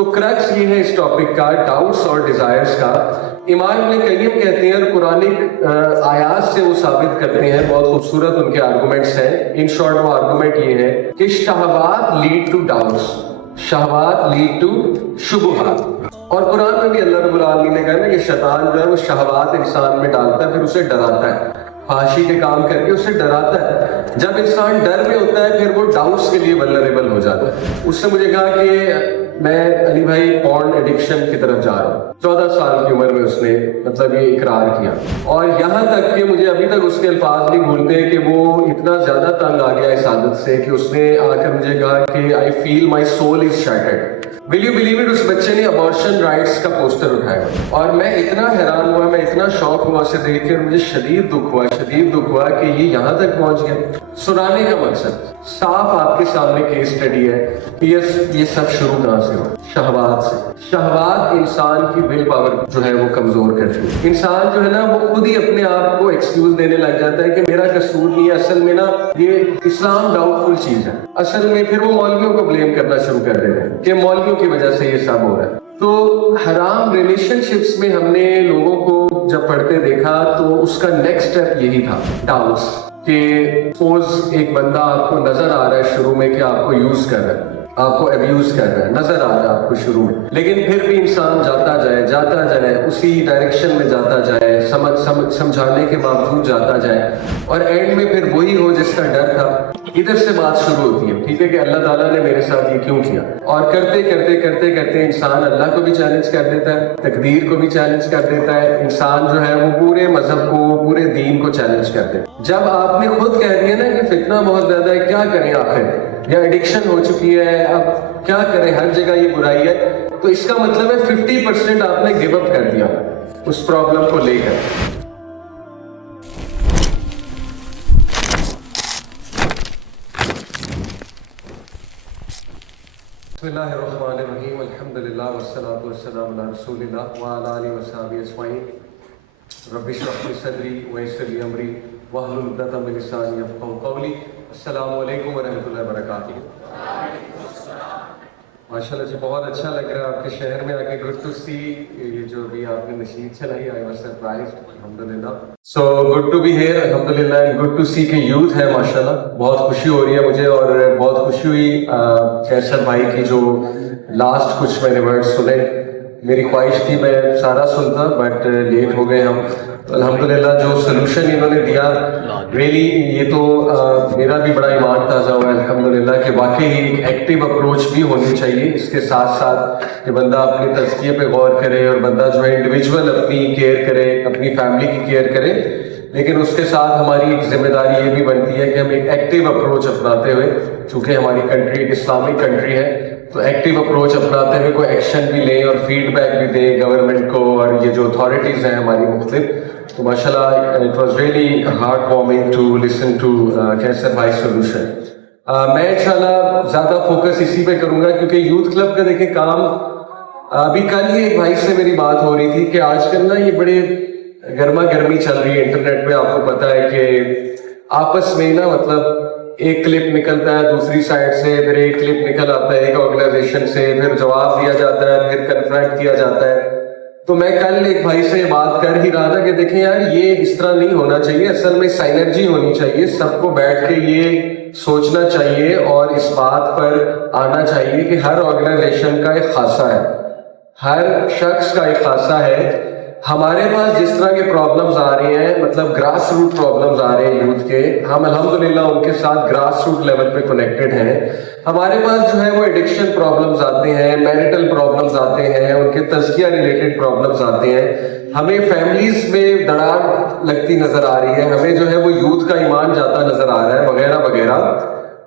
تو کرکس یہ ہے اس ٹاپک کا، ڈاؤٹس اور ڈیزائرز کا۔ امام ابن قیم کہتے ہیں اور قرآنک آیات سے وہ ثابت کرتے ہیں، بہت خوبصورت ان کے آرگومنٹس ہیں۔ ان شارٹ وہ آرگومنٹ یہ ہے کہ شہوات لیڈ ٹو ڈاؤٹس، شہوات لیڈ ٹو شبہات۔ اور قرآن میں بھی اللہ رب العالمین نے کہا نا کہ شیطان جو ہے وہ شہوات انسان میں ڈالتا ہے، پھر اسے ڈراتا ہے، فحاشی کے کام کر کے اسے ڈراتا ہے۔ جب انسان ڈر میں ہوتا ہے پھر وہ ڈاؤٹس کے لیے ولنریبل ہو جاتا ہے۔ اس سے مجھے کہا کہ میں علی بھائی پورن ایڈکشن کی طرف جا رہا ہوں، 14 سال کی عمر میں اس نے مطلب یہ اقرار کیا، اور یہاں تک کہ مجھے ابھی تک اس کے الفاظ نہیں بھولتے کہ وہ اتنا زیادہ تنگ آ گیا اس عادت سے کہ اس نے آ کر مجھے کہا کہ I feel my soul is shattered. Will you believe it, اس بچے نے ابارشن رائٹس کا پوسٹر اٹھایا، اور میں اتنا حیران ہوا، میں اتنا شوق ہوا اسے دیکھ کر، مجھے شدید دکھ ہوا کہ یہ یہاں تک پہنچ گیا۔ سنانے کا مقصد صاف آپ کے سامنے کیس اسٹڈی ہے کہ یہ سب شروع کہاں سے ہوا؟ شہوات سے۔ شہوات انسان کی ول پاور جو ہے وہ کمزور کرتی ہے۔ انسان جو ہے نا وہ خود ہی اپنے آپ کو ایکسکیوز دینے لگ جاتا ہے کہ میرا قصور نہیں ہے، اصل میں نا یہ اسلام ڈاؤٹ فل چیز ہے۔ اصل میں پھر وہ مولویوں کو بلیم کرنا شروع کر دیتے ہیں کہ مولویوں کی وجہ سے یہ سب ہو رہا ہے۔ تو حرام ریلیشن شپس میں ہم نے لوگوں کو جب پڑھتے دیکھا تو اس کا نیکسٹ اسٹیپ یہی تھا، ڈاؤٹس، کہ سپوز ایک بندہ آپ کو نظر آ رہا ہے شروع میں کہ آپ کو یوز کر رہا ہے، آپ کو ابیوز کر رہا ہے، نظر آ رہا ہے آپ کو شروع میں، لیکن پھر بھی انسان جاتا جائے اسی ڈائریکشن میں جاتا جائے، سمجھانے کے باوجود جاتا جائے، اور اینڈ میں پھر وہی ہو جس کا ڈر تھا۔ ادھر سے بات شروع ہوتی ہے، ٹھیک ہے، کہ اللہ تعالیٰ نے میرے ساتھ یہ کیوں کیا، اور کرتے انسان اللہ کو بھی چیلنج کر دیتا ہے، تقدیر کو بھی چیلنج کر دیتا ہے، انسان جو ہے وہ پورے مذہب کو، پورے دین کو چیلنج کرتے ہیں۔ جب آپ نے خود کہہ دیا نا کہ فتنہ بہت زیادہ ہے، کیا کریں آخر، یا ایڈکشن ہو چکی ہے، اب کیا کریں، ہر جگہ یہ برائی ہے، تو اس کا مطلب ہے 50% آپ نے گیو اپ کر دیا اس پرابلم کو لے کر۔ بسم اللہ الرحمن الرحیم، الحمدللہ والصلاة والسلام علی رسول اللہ وعلی آلہ وصحبہ اجمعین۔ رب اشرح لی صدری ویسر لی امری واحلل عقدۃ من لسانی یفقہوا قولی۔ السلام علیکم ورحمۃ اللہ وبرکاتہ۔ ماشاءاللہ جی بہت اچھا لگ رہا ہے آپ کے شہر میں آ کے، گڈ ٹو سی، یہ جو بھی آپ نے نشید چلائی، آئی واز سرپرائزڈ، الحمدللہ۔ So good to be here, الحمدللہ، اینڈ گڈ ٹو سی کہ یوتھ ہے ماشاءاللہ، بہت خوشی ہو رہی ہے مجھے، اور بہت خوشی ہوئی کیسر بھائی کی جو لاسٹ کچھ میں نے ورڈ سنے، میری خواہش تھی میں سارا سنتا بٹ لیٹ ہو گئے ہم، الحمدللہ جو سلوشن انہوں نے دیا، ریلی یہ تو میرا بھی بڑا ایمان تازہ ہوا ہے الحمدللہ کہ واقعی ایک ایکٹیو اپروچ بھی ہونی چاہیے، اس کے ساتھ ساتھ کہ بندہ اپنی تزکیے پہ غور کرے، اور بندہ جو ہے انڈیویجول اپنی کیئر کرے، اپنی فیملی کی کیئر کرے، لیکن اس کے ساتھ ہماری ایک ذمہ داری یہ بھی بنتی ہے کہ ہم ایک ایکٹیو اپروچ اپناتے ہوئے، چونکہ ہماری کنٹری ایک اسلامک کنٹری ہے، تو ایکٹیو اپروچ اپناتے ہوئے کوئی ایکشن بھی لیں اور فیڈ بیک بھی دیں گورنمنٹ کو اور یہ جو اتھارٹیز ہیں ہماری مختلف۔ تو ماشاءاللہ it was really heart warming to listen to Qaiser بھائی سولوشن۔ میں انشاءاللہ زیادہ فوکس اسی پہ کروں گا کیونکہ یوتھ کلب کا دیکھیں کام، ابھی کل ہی ایک بھائی سے میری بات ہو رہی تھی کہ آج کل نا یہ بڑے گرما گرمی چل رہی ہے انٹرنیٹ پہ، آپ کو پتہ ہے کہ آپس میں نا مطلب ایک کلپ نکلتا ہے دوسری سائڈ سے، پھر ایک کلپ نکل آتا ہے ایک آرگنائزیشن سے، پھر جواب دیا جاتا ہے، پھر کنفرنٹ کیا جاتا ہے۔ تو میں کل ایک بھائی سے بات کر ہی رہا تھا کہ دیکھیں یار یہ اس طرح نہیں ہونا چاہیے، اصل میں سائنرجی ہونی چاہیے، سب کو بیٹھ کے یہ سوچنا چاہیے اور اس بات پر آنا چاہیے کہ ہر آرگنائزیشن کا ایک خاصہ ہے، ہر شخص کا ایک خاصہ ہے۔ ہمارے پاس جس طرح کے پرابلمز آ رہے ہیں، مطلب گراس روٹ پرابلمز آ رہے ہیں یوتھ کے، ہم الحمدللہ ان کے ساتھ گراس روٹ لیول پہ کنیکٹڈ ہیں۔ ہمارے پاس جو ہے وہ ایڈکشن پرابلمز آتے ہیں، میرٹل پرابلمز آتے ہیں، ان کے تزکیہ ریلیٹڈ پرابلمز آتے ہیں، ہمیں فیملیز میں دراڑ لگتی نظر آ رہی ہے، ہمیں جو ہے وہ یوتھ کا ایمان جاتا نظر آ رہا ہے وغیرہ وغیرہ۔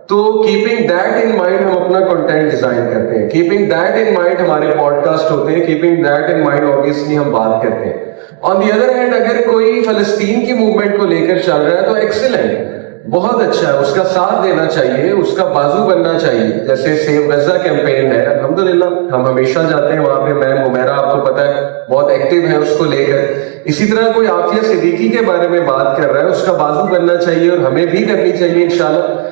تو کیپنگ دیٹ ان مائنڈ ہم اپنا کنٹینٹ ڈیزائن کرتے ہیں، کیپنگ دیٹ ان مائنڈ ہمارے پوڈ کاسٹ ہوتے ہیں، keeping that in mind obviously ہم بات کرتے ہیں۔ آن دی ادر ہینڈ اگر کوئی فلسطین کی موومنٹ کو لے کر چل رہا ہے تو ایکسیلنٹ، بہت اچھا ہے، اس کا ساتھ دینا چاہیے، اس کا بازو بننا چاہیے، جیسے سیو غزہ کیمپین ہے، الحمدللہ ہم ہمیشہ جاتے ہیں وہاں پہ، میں حمیرہ آپ کو پتہ ہے بہت ایکٹیو ہے اس کو لے کر۔ اسی طرح کوئی عافیہ صدیقی کے بارے میں بات کر رہا ہے، اس کا بازو بننا چاہیے اور ہمیں بھی کرنی چاہیے انشاءاللہ۔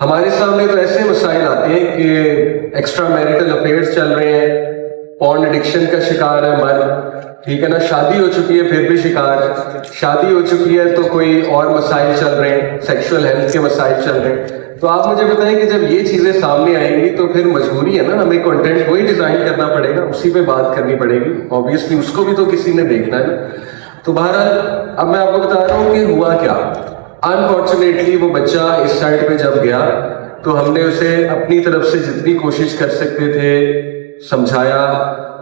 ہمارے سامنے تو ایسے مسائل آتے ہیں کہ ایکسٹرا میریٹل افیئرس چل رہے ہیں، پورن ایڈکشن کا شکار ہے مرد، ٹھیک ہے نا، شادی ہو چکی ہے پھر بھی شکار ہے، شادی ہو چکی ہے تو کوئی اور مسائل چل رہے ہیں، سیکشول ہیلتھ کے مسائل چل رہے ہیں. تو آپ مجھے بتائیں کہ جب یہ چیزیں سامنے آئیں گی تو پھر مجبوری ہے نا، ہمیں کنٹینٹ وہی ڈیزائن کرنا پڑے گا، اسی پہ بات کرنی پڑے گی، آبویسلی اس کو بھی تو کسی نے دیکھنا ہے نا. تو بہرحال اب میں آپ کو بتا رہا ہوں کہ ہوا کیا. انفارچونیٹلی وہ بچہ اس سائڈ پہ جب گیا تو ہم نے اسے اپنی طرف سے جتنی کوشش کر سکتے تھے سمجھایا،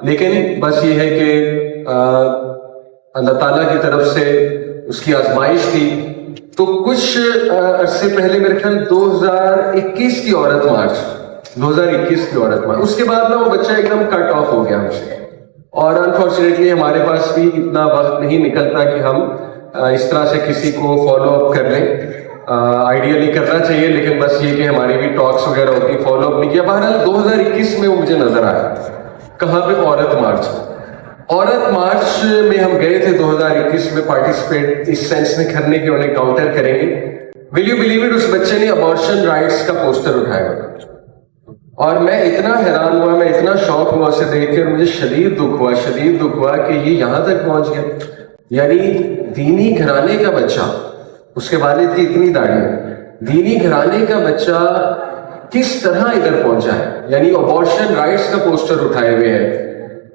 لیکن بس یہ ہے کہ اللہ تعالیٰ کی طرف سے اس کی آزمائش تھی. تو کچھ عرصے پہلے میرے خیال 2021 کی عورت مارچ، 2021 کی عورت مارچ، اس کے بعد نا وہ بچہ ایک دم کٹ آف ہو گیا ہم سے. اور انفارچونیٹلی ہمارے پاس بھی اتنا وقت نہیں نکلتا کہ ہم اس طرح سے کسی کو فالو اپ کر لیں. آئیڈیلی کرنا چاہیے، لیکن بس یہ کہ ہماری بھی ٹاکس وغیرہ ہوتی، فالو اپ نہیں کیا. بہرحال 2021 میں وہ مجھے نظر آیا. کہاں پہ؟ عورت مارچ. عورت مارچ میں ہم گئے تھے 2021 میں پارٹیسپیٹ اس سینس میں کرنے کے انہیں کاؤنٹر کریں گے. ول یو بلیو اٹ، اس بچے نے ابارشن رائٹس کا پوسٹر اٹھایا ہوا. اور میں اتنا حیران ہوا، میں اتنا شوق ہوا اسے دیکھ کر، مجھے شدید دکھ ہوا کہ یہ یہاں تک پہنچ گیا. یعنی دینی گھرانے کا بچہ، اس کے والد کی اتنی داڑھی ہے، دینی گھرانے کا بچہ کس طرح ادھر پہنچا ہے. یعنی ابارشن رائٹس کا پوسٹر اٹھائے ہوئے ہیں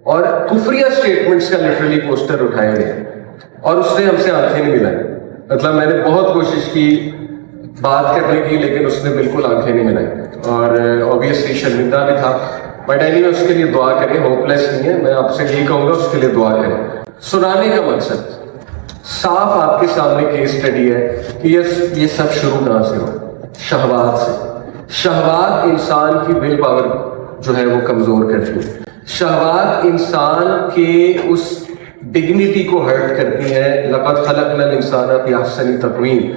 اور کفریہ اسٹیٹمنٹس کا لٹرلی پوسٹر اٹھائے ہوئے ہیں، اور اس نے ہم سے آنکھیں نہیں ملائی. مطلب میں نے بہت کوشش کی بات کرنے کی، لیکن اس نے بالکل آنکھیں نہیں ملائی، اور آبویسلی شرمندہ بھی تھا. بٹ اینی وے اس کے لیے دعا کریں، ہوپ لیس نہیں ہے. میں آپ سے یہی کہوں گا اس کے لیے دعا کریں. سنانے کا مقصد صاف آپ کے سامنے کیس اسٹڈی ہے کہ یہ سب شروع کہاں سے ہوا؟ شہوات سے. شہوات انسان کی ول پاور جو ہے وہ کمزور کرتی ہے. شہوات انسان کے اس ڈگنیٹی کو ہرٹ کرتی ہے. لقد خلقنا الانسان فی احسن تقویم.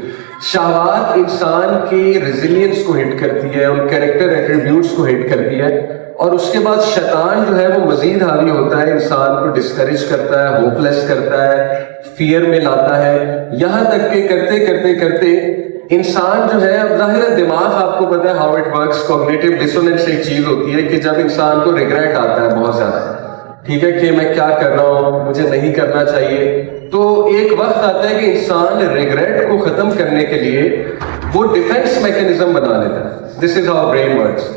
شہوات انسان کی ریزیلینس کو ہٹ کرتی ہے، ان کیریکٹر ایٹریبیوٹس کو ہٹ کرتی ہے، اور اس کے بعد شیطان جو ہے وہ مزید حاوی ہوتا ہے، انسان کو ڈسکریج کرتا ہے، ہوپ لیس کرتا ہے، فیئر میں لاتا ہے. یہاں تک کہ کرتے کرتے انسان جو ہے، اب ظاہر ہے دماغ آپ کو پتہ ہے how it works. Cognitive dissonance ایک چیز ہوتی ہے کہ جب انسان کو ریگریٹ آتا ہے بہت زیادہ، ٹھیک ہے، کہ میں کیا کر رہا ہوں، مجھے نہیں کرنا چاہیے، تو ایک وقت آتا ہے کہ انسان ریگریٹ کو ختم کرنے کے لیے وہ ڈیفینس میکینزم بنا لیتا ہے. This is how brain works.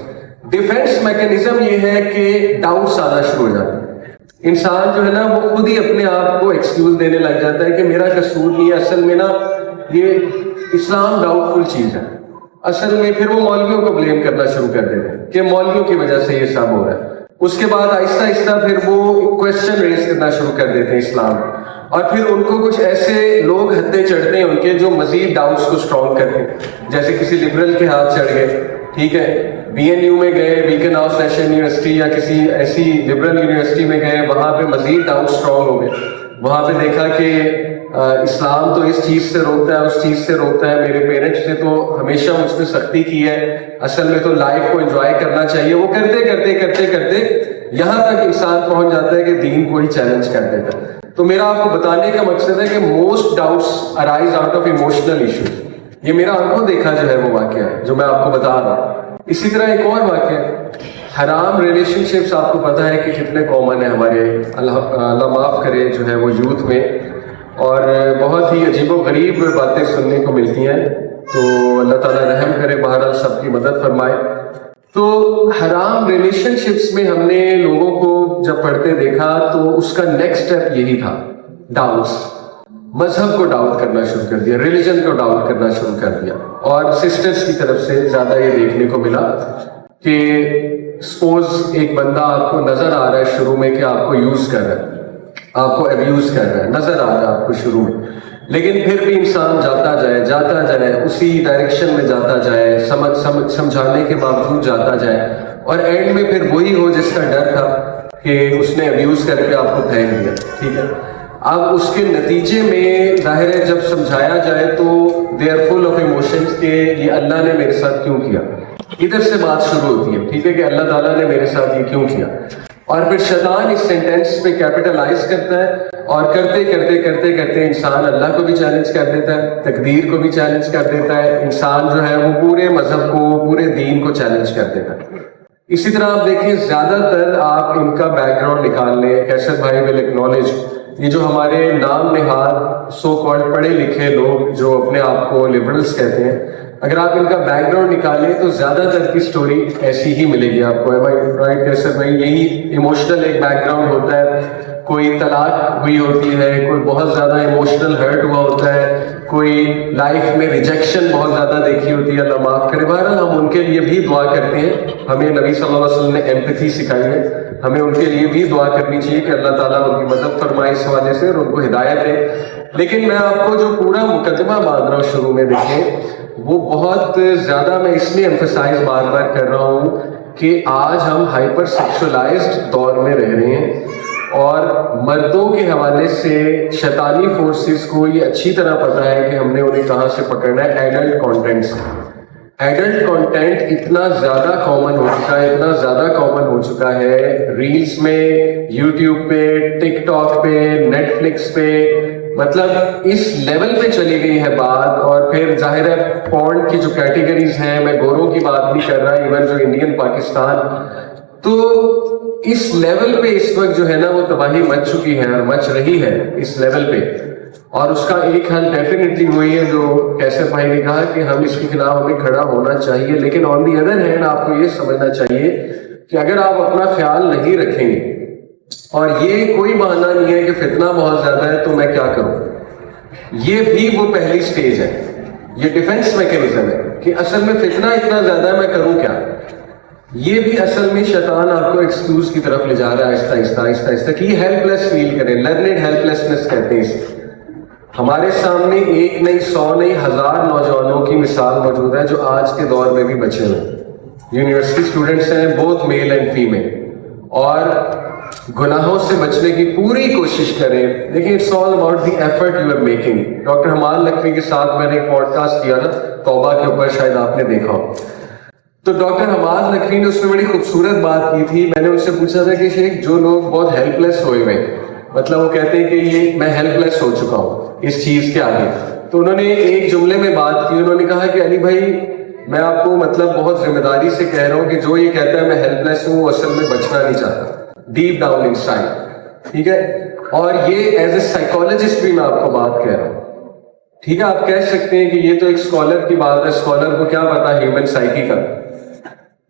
Defence mechanism یہ ہے کہ ڈاؤٹس آنا شروع ہو جاتے ہیں. انسان جو ہے نا وہ خود ہی اپنے آپ کو ایکسکیوز دینے لگ جاتا ہے کہ میرا قصور نہیں ہے، اصل میں نا یہ اسلام ڈاؤٹ فل چیز ہے. اصل میں پھر وہ مولویوں کو بلیم کرنا شروع کر دیتے ہیں کہ مولویوں کی وجہ سے یہ سب ہو رہا ہے. اس کے بعد آہستہ آہستہ پھر وہ کویسچن ریز کرنا شروع کر دیتے ہیں اسلام، اور پھر ان کو کچھ ایسے لوگ ہتھے چڑھتے ہیں ان کے جو مزید ڈاؤٹس کو اسٹرانگ کرتے ہیں. جیسے کسی لبرل کے ہاتھ چڑھ گئے، ٹھیک ہے، بی این یو میں گئے، بیکن آف نیشنل یونیورسٹی یا کسی ایسی لبرل یونیورسٹی میں گئے، وہاں پہ مزید ڈاؤٹ اسٹرانگ ہو گئے. وہاں پہ دیکھا کہ اسلام تو اس چیز سے روکتا ہے، اس چیز سے روکتا ہے، میرے پیرنٹس نے تو ہمیشہ مجھ پہ سختی کی ہے، اصل میں تو لائف کو انجوائے کرنا چاہیے. وہ کرتے یہاں تک انسان پہنچ جاتا ہے کہ دین کو ہی چیلنج کر دیتا ہے. تو میرا آپ کو بتانے کا مقصد ہے کہ most doubts arise out of emotional issues. یہ میرا آنکھوں دیکھا جو ہے وہ واقعہ ہے جو میں آپ کو بتا رہا ہوں. اسی طرح ایک اور واقعہ، حرام ریلیشن شپس آپ کو پتہ ہے کہ کتنے کامن ہیں ہمارے، اللہ معاف کرے جو ہے وہ یوتھ میں، اور بہت ہی عجیب و غریب باتیں سننے کو ملتی ہیں. تو اللہ تعالیٰ رحم کرے، بہرحال سب کی مدد فرمائے. تو حرام ریلیشن شپس میں ہم نے لوگوں کو جب پڑھتے دیکھا تو اس کا نیکسٹ اسٹیپ یہی تھا، ڈاؤٹس. مذہب کو ڈاؤٹ کرنا شروع کر دیا، ریلیجن کو ڈاؤٹ کرنا شروع کر دیا. اور سسٹرز کی طرف سے زیادہ یہ دیکھنے کو ملا کہ سپوز ایک بندہ آپ کو نظر آ رہا ہے شروع میں کہ آپ کو یوز کر رہا ہے، آپ کو ابیوز کر رہا ہے، نظر آ رہا ہے آپ کو شروع میں، لیکن پھر بھی انسان جاتا جائے اسی ڈائریکشن میں جاتا جائے، سمجھانے کے باوجود جاتا جائے، اور اینڈ میں پھر وہی ہو جس کا ڈر تھا کہ اس نے ابیوز کر کے آپ کو پھینک دیا. ٹھیک ہے، اب اس کے نتیجے میں ظاہر ہے جب سمجھایا جائے تو they are full of emotions کہ یہ اللہ نے میرے ساتھ کیوں کیا. ادھر سے بات شروع ہوتی ہے، ٹھیک ہے، کہ اللہ تعالیٰ نے میرے ساتھ یہ کیوں کیا. اور پھر شیطان اس سینٹینس پہ کیپٹلائز کرتا ہے اور کرتے کرتے کرتے کرتے انسان اللہ کو بھی چیلنج کر دیتا ہے، تقدیر کو بھی چیلنج کر دیتا ہے، انسان جو ہے وہ پورے مذہب کو، پورے دین کو چیلنج کر دیتا ہے۔ اسی طرح آپ دیکھیں زیادہ تر آپ ان کا بیک گراؤنڈ نکال لیں، کیسر بھائی ول ایکنالج، یہ جو ہمارے نام نہاد سو کالڈ پڑھے لکھے لوگ جو اپنے آپ کو لبرلس کہتے ہیں، اگر آپ ان کا بیک گراؤنڈ نکالیں تو زیادہ تر کی سٹوری ایسی ہی ملے گی آپ کو، ہے بھائی رائٹ کیسر بھائی؟ یہی ایموشنل ایک بیک گراؤنڈ ہوتا ہے، کوئی طلاق ہوئی ہوتی ہے، کوئی بہت زیادہ ایموشنل ہرٹ ہوا ہوتا ہے، کوئی لائف میں ریجیکشن بہت زیادہ دیکھی ہوتی ہے، اللہ معاف کرے۔ بہرحال ہم ان کے لیے بھی دعا کرتے ہیں، ہمیں نبی صلی اللہ علیہ وسلم نے ایمپتھی سکھائی ہے، ہمیں ان کے لیے بھی دعا کرنی چاہیے کہ اللہ تعالیٰ ان کی مدد فرمائے اس حوالے سے اور ان کو ہدایت دے۔ لیکن میں آپ کو جو پورا مقدمہ باندھ رہا ہوں شروع میں، دیکھیں وہ بہت زیادہ میں اس لیے ایمفسائز بار بار کر رہا ہوں کہ آج ہم ہائپر سیکشولائزڈ دور میں رہ رہے ہیں، اور مردوں کے حوالے سے شیطانی فورسز کو یہ اچھی طرح پتہ ہے کہ ہم نے انہیں کہاں سے پکڑنا ہے۔ ایڈلٹ کانٹینٹ سے، ایڈلٹ کانٹینٹ اتنا زیادہ کامن ہو چکا ہے، اتنا زیادہ کامن ہو چکا ہے، ریلز میں، یوٹیوب پہ، ٹک ٹاک پہ، نیٹ فلکس پہ، مطلب اس لیول پہ چلی گئی ہے بات۔ اور پھر ظاہر ہے پورن کی جو کیٹیگریز ہیں، میں گوروں کی بات نہیں کر رہا، ایون جو انڈین پاکستان، تو اس لیول پہ اس وقت جو ہے نا وہ تباہی مچ چکی ہے اور مچ رہی ہے اس لیول پہ، اور اس کا ایک حل ڈیفینیٹلی وہی ہے جو کیسر بھائی نے کہا کہ ہم اس کے خلاف ہمیں کھڑا ہونا چاہیے۔ لیکن آن دی ادر ہینڈ آپ کو یہ سمجھنا چاہیے کہ اگر آپ اپنا خیال نہیں رکھیں گے، اور یہ کوئی بہانہ نہیں ہے کہ فتنہ بہت زیادہ ہے تو میں کیا کروں، یہ بھی وہ پہلی سٹیج ہے، یہ ڈیفنس میکینزم ہے کہ اصل میں فتنہ اتنا زیادہ ہے میں کروں کیا۔ یہ بھی اصل میں شیطان آپ کو ایکسکیوز کی طرف لے جا رہا ہے آہستہ آہستہ آہستہ آہستہ کہ یہ ہیلپ لیس فیل کریں، لرنڈ ہیلپ لیسنس کہتے ہیں اسے۔ ہمارے سامنے ایک نہیں، 100 نہیں، 1000 نوجوانوں کی مثال موجود ہے جو آج کے دور میں بھی بچے ہوئے، یونیورسٹی اسٹوڈنٹس ہیں، بوتھ میل اینڈ فیمیل، اور گناہوں سے بچنے کی پوری کوشش کریں۔ دیکھیں it's all about the effort you are making. Doctor Hammad Lakhvi کے ساتھ میں نے ایک پوڈ کاسٹ کیا نا توبہ کے اوپر، شاید آپ نے دیکھا ہو، تو ڈاکٹر حماد لکھوی نے اس میں بڑی خوبصورت بات کی تھی۔ میں نے ان سے پوچھا تھا کہ شیخ جو لوگ بہت ہیلپ لیس ہوئے ہوئے، مطلب وہ کہتے ہیں کہ یہ میں ہیلپ لیس ہو چکا ہوں اس چیز کے آگے، تو انہوں نے ایک جملے میں بات کی، انہوں نے کہا کہ علی بھائی میں آپ کو مطلب بہت ذمہ داری سے کہہ رہا ہوں کہ جو یہ کہتا ہے میں ہیلپ لیس ہوں، وہ اصل میں بچنا نہیں چاہتا، ڈیپ ڈاؤن ان سائڈ، ٹھیک ہے؟ اور یہ ایز اے سائیکالوجسٹ بھی میں آپ کو بات کہہ رہا ہوں، ٹھیک ہے؟ آپ کہہ سکتے ہیں کہ یہ تو ایک اسکالر کی بات ہے، اسکالر کو کیا پتا ہیومن سائیکی کا۔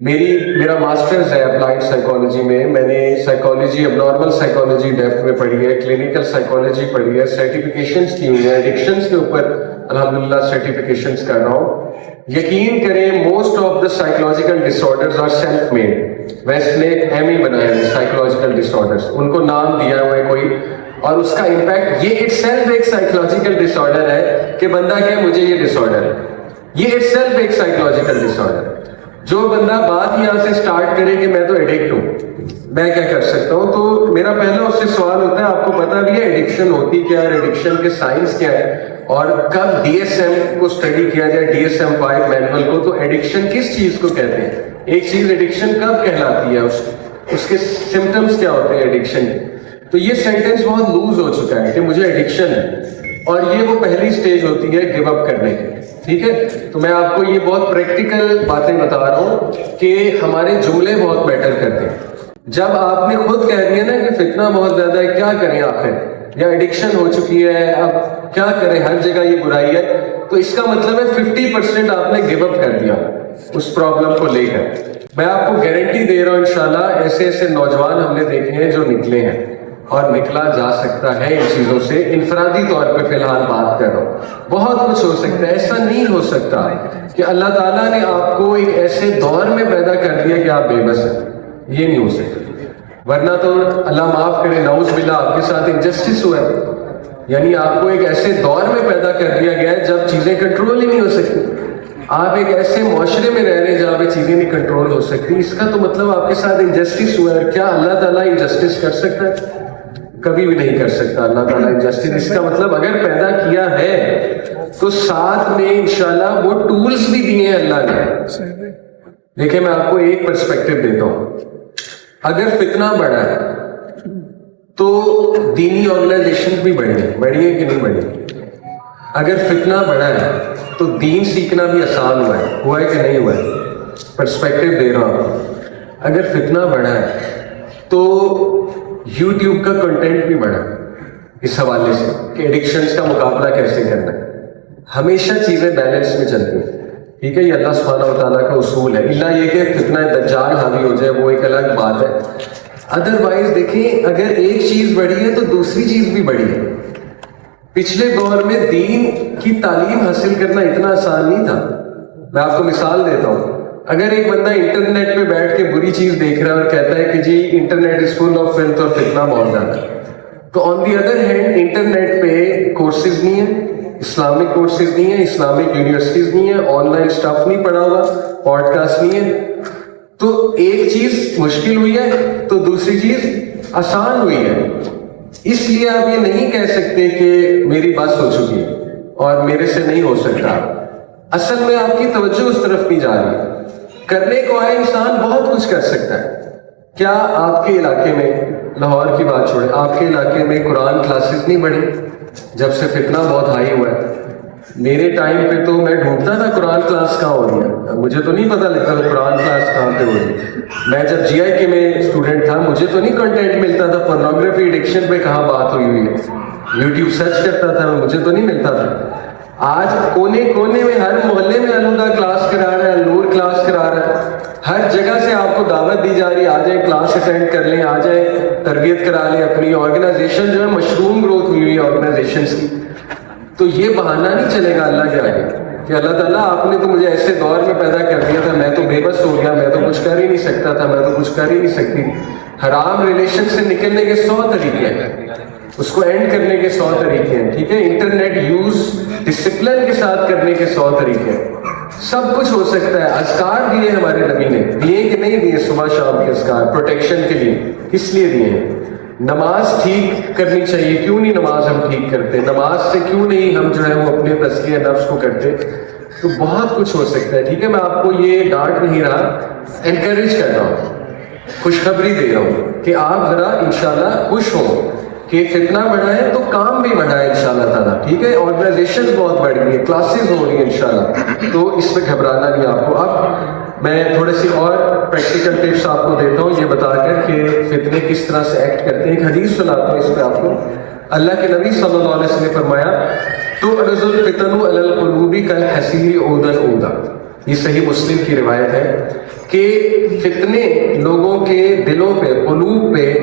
میرا ماسٹرز ہے اپلائیڈ سائیکالوجی میں نے سائیکالوجی، اب نارمل سائیکالوجی ڈیپتھ میں پڑھی ہے، کلینکل سائیکالوجی پڑھی ہے، سرٹیفکیشنز کی ہوئی ہیں، ایڈکشنز کے اوپر الحمدللہ سرٹیفکیشنز کر رہا ہوں۔ یقین کریں most of the psychological disorders are self made. West نے ایک ایم ای بنایا ہے سائیکولوجیکل ڈس آرڈرز، ان کو نام دیا ہوا ہے کوئی، اور اس کا امپیکٹ یہ اٹ سیلف ایک سائیکولوجیکل ڈس آرڈر ہے کہ بندہ کہ مجھے یہ ڈس آرڈر ہے، یہ اٹ سیلف ایک سائیکولوجیکل ڈس آرڈر ہے۔ جو بندہ بات یہاں سے سٹارٹ کرے کہ میں تو ایڈکٹ ہوں، میں کیا کر سکتا ہوں، تو میرا پہلا اس سے سوال ہوتا ہے آپ کو پتا بھی ہے ایڈکشن ہوتی کیا ہے، ایڈکشن کے سائنس کیا ہے، اور کب ڈی ایس ایم کو اسٹڈی کیا جائے، ڈی ایس ایم 5 مینول کو، تو ایڈکشن کس چیز کو کہتے ہیں، ایک چیز ایڈکشن کب کہلاتی ہے، اس کے سمٹمز کیا ہوتے ہیں ایڈکشن کے۔ تو یہ سینٹینس بہت لوز ہو چکا ہے کہ مجھے ایڈکشن ہے، اور یہ وہ پہلی سٹیج ہوتی ہے گیو اپ کرنے کی، ٹھیک ہے؟ تو میں آپ کو یہ بہت پریکٹیکل باتیں بتا رہا ہوں کہ ہمارے جملے بہت میٹر کرتے ہیں۔ جب آپ نے خود کہہ دیا نا کہ فتنہ بہت زیادہ ہے، کیا کریں آخر، یا ایڈکشن ہو چکی ہے، اب کیا کریں، ہر جگہ یہ برائی ہے، تو اس کا مطلب ہے 50% آپ نے گیو اپ کر دیا اس پرابلم کو لے کر۔ میں آپ کو گارنٹی دے رہا ہوں انشاءاللہ ایسے ایسے نوجوان ہم نے دیکھے ہیں جو نکلے ہیں، اور نکلا جا سکتا ہے ان چیزوں سے۔ انفرادی طور پہ فی الحال بات کر رہا ہوں، بہت کچھ ہو سکتا ہے، ایسا نہیں ہو سکتا کہ اللہ تعالیٰ نے آپ کو ایک ایسے دور میں پیدا کر دیا کہ آپ بے بس ہیں، یہ نہیں ہو سکتا، ورنہ تو اللہ معاف کرے نعوذ باللہ آپ کے ساتھ انجسٹس ہوا ہے، یعنی آپ کو ایک ایسے دور میں پیدا کر دیا گیا ہے جب چیزیں کنٹرول ہی نہیں ہو سکتی، آپ ایک ایسے معاشرے میں رہ رہے ہیں جہاں پہ چیزیں نہیں کنٹرول ہو سکتی، اس کا تو مطلب آپ کے ساتھ انجسٹس ہوا ہے۔ کیا اللہ تعالیٰ انجسٹس کر سکتا ہے؟ کبھی بھی نہیں کر سکتا اللہ تعالیٰ انجسٹس۔ اس کا مطلب اگر پیدا کیا ہے تو ساتھ میں انشاءاللہ وہ ٹولز بھی دیے ہیں اللہ نے۔ دیکھیں میں آپ کو ایک پرسپیکٹو دیتا ہوں، اگر فتنہ بڑھا ہے تو دینی آرگنائزیشن بھی بڑھی ہے کہ نہیں بڑھی؟ اگر فتنہ بڑھا ہے تو دین سیکھنا بھی آسان ہوا ہے کہ نہیں ہوا ہے؟ پرسپیکٹو دے رہا ہوں. اگر فتنہ بڑھا ہے تو یوٹیوب کا کنٹینٹ بھی بڑھا اس حوالے سے کہ ایڈکشنز کا مقابلہ کیسے کرنا ہے. ہمیشہ چیزیں بیلنس میں چلتی ہیں, ٹھیک ہے, یہ اللہ سبحانہ و تعالیٰ کا اصول ہے. اللہ یہ کہ فتنہ دجال حاوی ہو جائے وہ ایک الگ بات ہے. ادروائز دیکھیں, اگر ایک چیز بڑھی ہے تو دوسری چیز بھی بڑھی ہے. پچھلے دور میں دین کی تعلیم حاصل کرنا اتنا آسان نہیں تھا. میں آپ کو مثال دیتا ہوں. اگر ایک بندہ انٹرنیٹ پہ بیٹھ کے بری چیز دیکھ رہا ہے اور کہتا ہے کہ جی انٹرنیٹ از فل آف فلتھ اور فتنہ بہت زیادہ ہے, تو آن دی ادر ہینڈ انٹرنیٹ پہ کورسز نہیں ہیں, اسلامک کورسز نہیں ہیں, اسلامک یونیورسٹیز نہیں ہیں, آن لائن اسٹف نہیں پڑھا ہوا, پوڈ کاسٹ نہیں ہے. تو ایک چیز مشکل ہوئی ہے تو دوسری چیز آسان ہوئی ہے. اس لیے آپ یہ نہیں کہہ سکتے کہ میری بس ہو چکی ہے اور میرے سے نہیں ہو سکتا. اصل میں آپ کی توجہ اس طرف نہیں جا رہی. کرنے کو آئے انسان بہت کچھ کر سکتا ہے. کیا آپ کے علاقے میں, لاہور کی بات چھوڑیں, آپ کے علاقے میں قرآن کلاسز نہیں بڑھی جب سے فتنہ بہت ہائی ہوا ہے؟ میرے ٹائم پہ تو میں ڈھونڈتا تھا قرآن کلاس کہاں ہو رہی ہے, مجھے تو نہیں پتہ لگتا تھا قرآن کلاس کہاں پہ ہو رہی ہے. میں جب جی آئی کے میں اسٹوڈنٹ تھا مجھے تو نہیں کنٹینٹ ملتا تھا پورنوگرافی ایڈکشن پہ کہاں بات ہوئی ہے. یوٹیوب سرچ کرتا تھا, مجھے تو نہیں ملتا تھا. آج کونے کونے میں ہر محلے میں الوداع کلاس کرا رہا ہے, نور کلاس کرا رہا ہے. ہر جگہ سے آپ کو دعوت دی جا رہی ہے, آ جائیں کلاس اٹینڈ کر لیں, آ جائیں تربیت کرا لیں. اپنی آرگنائزیشن جو ہے مشروم گروتھ ہوئی ہوئی ہے آرگنائزیشنس کی. تو یہ بہانہ نہیں چلے گا اللہ کے آگے کہ اللہ تعالیٰ آپ نے تو مجھے ایسے دور میں پیدا کر دیا تھا, میں تو بے بس ہو گیا, میں تو کچھ کر ہی نہیں سکتا تھا, میں تو کچھ کر ہی نہیں سکتی. حرام ریلیشن سے نکلنے کے 100 طریقے ہیں, اس کو اینڈ کرنے کے 100 طریقے ہیں, ٹھیک ہے. انٹرنیٹ یوز ڈسپلن کے ساتھ کرنے کے 100 طریقے ہیں. سب کچھ ہو سکتا ہے. اذکار دیے ہمارے نبی نے, دیے کہ نہیں دیے؟ صبح شام کے اذکار پروٹیکشن کے لیے. کس لیے دیے ہیں؟ نماز ٹھیک کرنی چاہیے. کیوں نہیں نماز ہم ٹھیک کرتے؟ نماز سے کیوں نہیں ہم جو ہے وہ اپنے تزکیہ نفس کو کرتے؟ تو بہت کچھ ہو سکتا ہے, ٹھیک ہے. میں آپ کو یہ ڈانٹ نہیں رہا, انکریج کر رہا ہوں, خوشخبری دے رہا ہوں کہ آپ ذرا انشاءاللہ خوش ہوں کہ فتنہ بڑھا ہے تو کام بھی بڑھا ہے انشاءاللہ تعالیٰ, ٹھیک ہے. آرگنائزیشنز بہت بڑھ گئی ہیں, کلاسز ہو رہی ہیں انشاءاللہ, تو اس میں گھبرانا نہیں آپ کو. اب میں تھوڑے سی اور پریکٹیکل ٹپس آپ کو دیتا ہوں یہ بتا کر کہ فتنے کس طرح سے ایکٹ کرتے ہیں. ایک حدیث سناتا ہوں اس پہ آپ کو. اللہ کے نبی صلی اللہ علیہ وسلم نے فرمایا تعرض الفتن علی القلوب کالحصیر عودا عودا. یہ صحیح مسلم کی روایت ہے کہ فتنے لوگوں کے دلوں پہ, قلوب پہ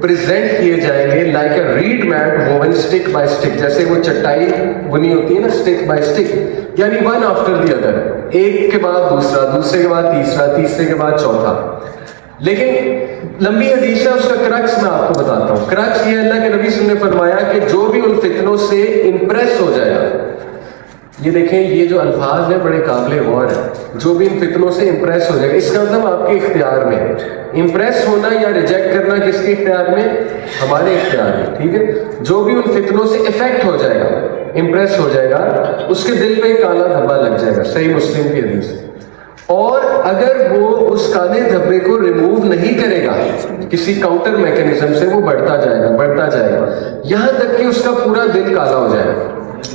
پریزنٹ کیے جائیں گے like a reed mat woven stick by stick. جیسے وہ چٹائی بنی ہوتی ہے نا, اسٹک بائی اسٹک, یعنی ون آفٹر دی ادر, ایک کے بعد دوسرا, دوسرے کے بعد تیسرا, تیسرے کے بعد چوتھا. لیکن لمبی حدیث ہے, اس کا کرکس میں آپ کو بتاتا ہوں. کرکس یہ اللہ کے نبی صلی اللہ علیہ وسلم نے فرمایا کہ جو بھی ان فتنوں سے امپریس ہو جائے گا, یہ دیکھیں یہ جو الفاظ ہیں بڑے قابل غور ہیں, جو بھی ان فتنوں سے امپریس ہو جائے گا, اس کا مطلب آپ کے اختیار میں ہے. امپریس ہونا یا ریجیکٹ کرنا کس کے اختیار میں؟ ہمارے اختیار میں, ٹھیک ہے. جو بھی ان فتنوں سے افیکٹ ہو جائے گا, امپریس ہو جائے گا, اس کے دل پہ کالا دھبا لگ جائے گا. صحیح مسلم کی حدیث. اور اگر وہ اس کالے دھبے کو ریموو نہیں کرے گا کسی کاؤنٹر میکینزم سے, وہ بڑھتا جائے گا, بڑھتا جائے گا, یہاں تک کہ اس کا پورا دل کالا ہو جائے گا.